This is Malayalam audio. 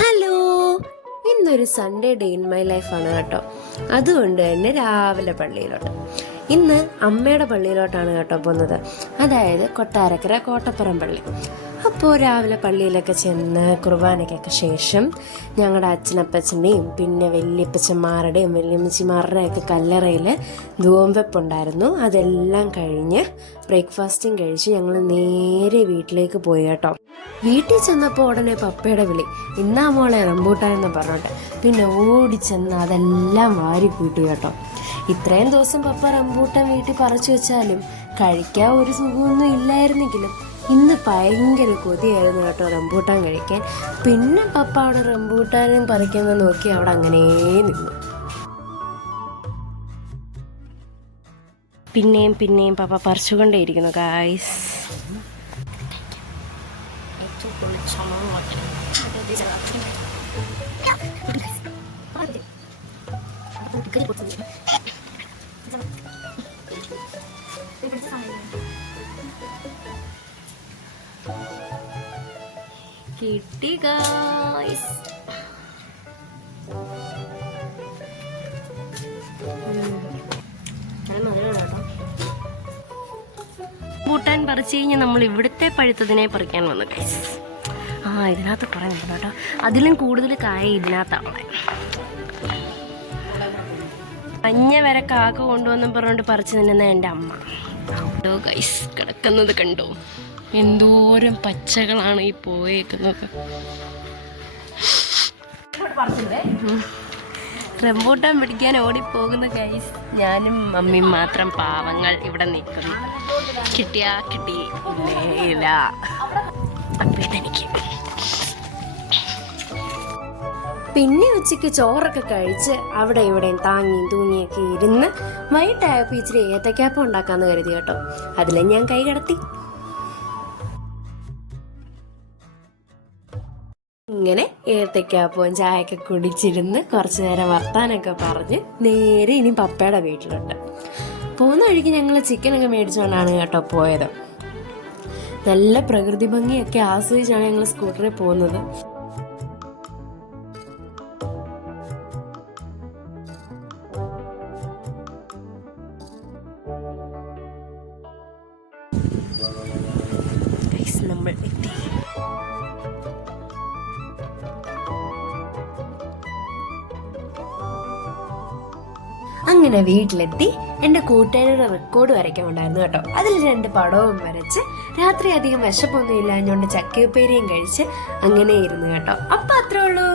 ഹലോ, ഇന്നൊരു സൺഡേ ഡേ ഇൻ മൈ ലൈഫാണ് കേട്ടോ. അതുകൊണ്ട് തന്നെ രാവിലെ പള്ളിയിലോട്ട്, ഇന്ന് അമ്മയുടെ പള്ളിയിലോട്ടാണ് കേട്ടോ പോകുന്നത്. അതായത് കൊട്ടാരക്കര കോട്ടപ്പുറം പള്ളി. അപ്പോൾ രാവിലെ പള്ളിയിലൊക്കെ ചെന്ന് കുർബാനയ്ക്കൊക്കെ ശേഷം ഞങ്ങളുടെ അച്ഛനപ്പച്ചൻ്റെയും പിന്നെ വല്യപ്പച്ചന്മാരുടെയും വല്യമ്മച്ചിമാരുടെയൊക്കെ കല്ലറയിൽ ധൂവംവെപ്പുണ്ടായിരുന്നു. അതെല്ലാം കഴിഞ്ഞ് ബ്രേക്ക്ഫാസ്റ്റും കഴിച്ച് ഞങ്ങൾ നേരെ വീട്ടിലേക്ക് പോയി കേട്ടോ. വീട്ടിൽ ചെന്നപ്പോൾ ഉടനെ പപ്പയുടെ വിളി, ഇന്നാ മോളെ റംബൂട്ടാനെന്ന് പറഞ്ഞോട്ടെ. പിന്നെ ഓടിച്ചെന്ന് അതെല്ലാം വാരി കൂട്ടി കേട്ടോ. ഇത്രയും ദിവസം പപ്പ റംബൂട്ടാൻ വീട്ടിൽ പറിച്ചു വെച്ചാലും കഴിക്കാൻ ഒരു സുഖമൊന്നും ഇല്ലായിരുന്നെങ്കിലും ഇന്ന് ഭയങ്കര കൊതിയായിരുന്നു കേട്ടോ റംബൂട്ടാൻ കഴിക്കാൻ. പിന്നെ പപ്പ അവിടെ റംബൂട്ടാനും പറിക്കുന്നത് നോക്കി അവിടെ അങ്ങനെ നിന്നു. പിന്നെയും പപ്പ പറിച്ചുകൊണ്ടേയിരിക്കുന്നു ഗായ്സ്. കിട്ടി ഗായ്സ്. റംബൂട്ടാൻ പറിച്ചു കഴിഞ്ഞാൽ നമ്മൾ ഇവിടുത്തെ പഴുത്തതിനെ പറിക്കാൻ വന്നു ഗൈസ്. ഇതിനകത്ത് കുറേ ഉണ്ട് കേട്ടോ. അതിലും കൂടുതൽ കായ ഇതിനകത്താണ്. മഞ്ഞ വരെ കാക്ക കൊണ്ടുവന്ന് പറഞ്ഞുകൊണ്ട് പറിച്ചു തിന്നുന്ന എൻ്റെ അമ്മ. കണ്ടോ ഗൈസ്, കിടക്കുന്നത് കണ്ടോ? എന്തോരം പച്ചകളാണ് ഈ പോയേക്കുന്നത്. റംബൂട്ടാൻ പിടിക്കാൻ ഓടിപ്പോകുന്ന ഗൈസ്. ഞാനും മമ്മിയും മാത്രം പാവങ്ങൾ ഇവിടെ നിൽക്കുന്നു. കിട്ടിയാ കിട്ടി, ഇല്ല അപ്പം ഇതെനിക്ക്. പിന്നെ ഉച്ചയ്ക്ക് ചോറൊക്കെ കഴിച്ച് അവിടെ ഇവിടെയും താങ്ങിയും തൂങ്ങിയൊക്കെ ഇരുന്ന് വൈകിട്ടായപ്പോൾ ഇച്ചിരി ഏത്തക്കാപ്പം ഉണ്ടാക്കാമെന്ന് കരുതി കേട്ടോ. അതിലും ഞാൻ കൈ കടത്തി. ഇങ്ങനെ ഏത്തക്കാപ്പവും ചായയൊക്കെ കുടിച്ചിരുന്ന് കുറച്ചു നേരം വർത്താനൊക്കെ പറഞ്ഞ് നേരെ ഇനി പപ്പയുടെ വീട്ടിലുണ്ട്. പോകുന്ന വഴിക്ക് ഞങ്ങൾ ചിക്കനൊക്കെ മേടിച്ചുകൊണ്ടാണ് കേട്ടോ പോയത്. നല്ല പ്രകൃതി ഭംഗിയൊക്കെ ആസ്വദിച്ചാണ് ഞങ്ങൾ സ്കൂട്ടറിൽ പോകുന്നത്. നമ്മൾ എത്തി. അങ്ങനെ വീട്ടിലെത്തി എൻ്റെ കൂട്ടുകാരുടെ റെക്കോർഡ് വരയ്ക്കാനുണ്ടായിരുന്നു കേട്ടോ. അതിൽ 2 പടവും വരച്ച് രാത്രി അധികം വിശപ്പൊന്നും ഇല്ലാഞ്ഞുകൊണ്ട് ചക്കയുപ്പേരിയും കഴിച്ച് അങ്ങനെ ഇരുന്നു കേട്ടോ. അപ്പം അത്രേ ഉള്ളൂ.